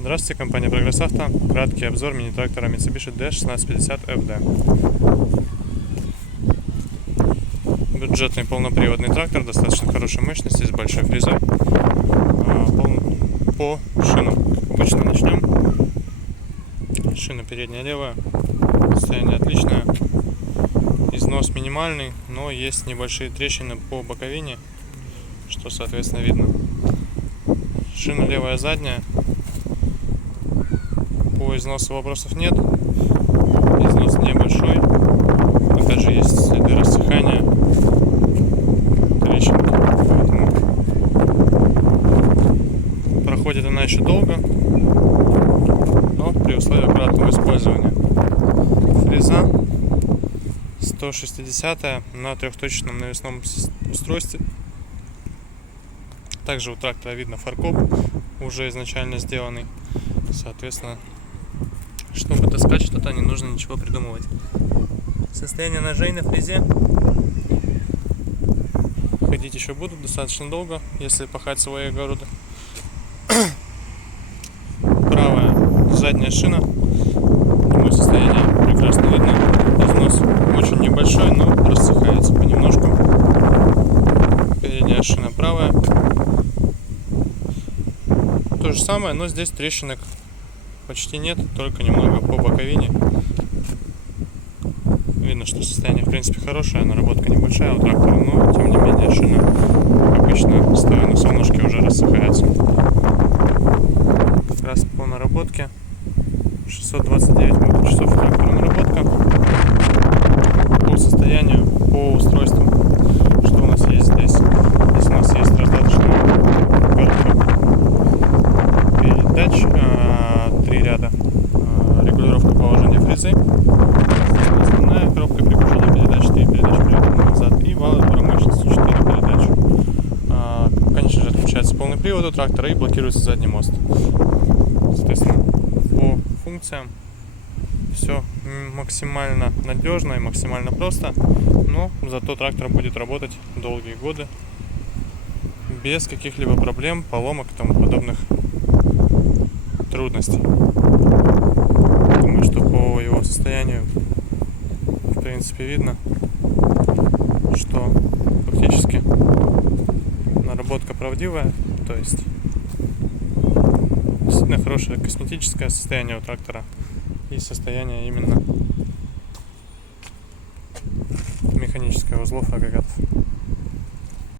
Здравствуйте, компания Прогресс Авто. Краткий обзор мини-трактора Mitsubishi D1650FD. Бюджетный полноприводный трактор, достаточно хорошей мощности, с большой фрезой. По шинам, как обычно, начнем. Шина передняя левая, состояние отличное. Износ минимальный, но есть небольшие трещины по боковине, что, соответственно, видно. Шина левая задняя. По износу вопросов нет. Износ небольшой. Опять же, есть следы рассыхания, трещинки. Поэтому проходит она еще долго, но при условии аккуратного использования. Фреза 160 на трехточечном навесном устройстве. Также у трактора видно фаркоп, уже изначально сделанный. Соответственно, чтобы таскать что-то, не нужно ничего придумывать. Состояние ножей на фрезе. Ходить еще будут достаточно долго, если пахать свои огороды. Правая задняя шина. Думаю, состояние прекрасно видно. Износ очень небольшой, но рассыхается понемножку. Передняя шина правая. То же самое, но здесь трещинок почти нет, только немного по боковине. Видно, что состояние в принципе хорошее, наработка небольшая у трактора, но тем не менее шина, как обычно, стоя на солнышке, уже рассыхается. Как раз по наработке 629 моточасов трактора наработка. По состоянию, по устройству, что у нас есть здесь? Здесь у нас есть раздаточная коробка передач, 3 ряда, регулировка положения фрезы, основная коробка переключения передач, 3 передачи вперед и назад, и вал отбора мощности 4 передачи. Конечно же, отключается полный привод у трактора и блокируется задний мост. Соответственно, по функциям все максимально надежно и максимально просто, но зато трактор будет работать долгие годы без каких-либо проблем, поломок и тому подобных трудностей. Думаю, что по его состоянию в принципе видно, что фактически наработка правдивая, то есть действительно хорошее косметическое состояние у трактора и состояние именно механических узлов и агрегатов.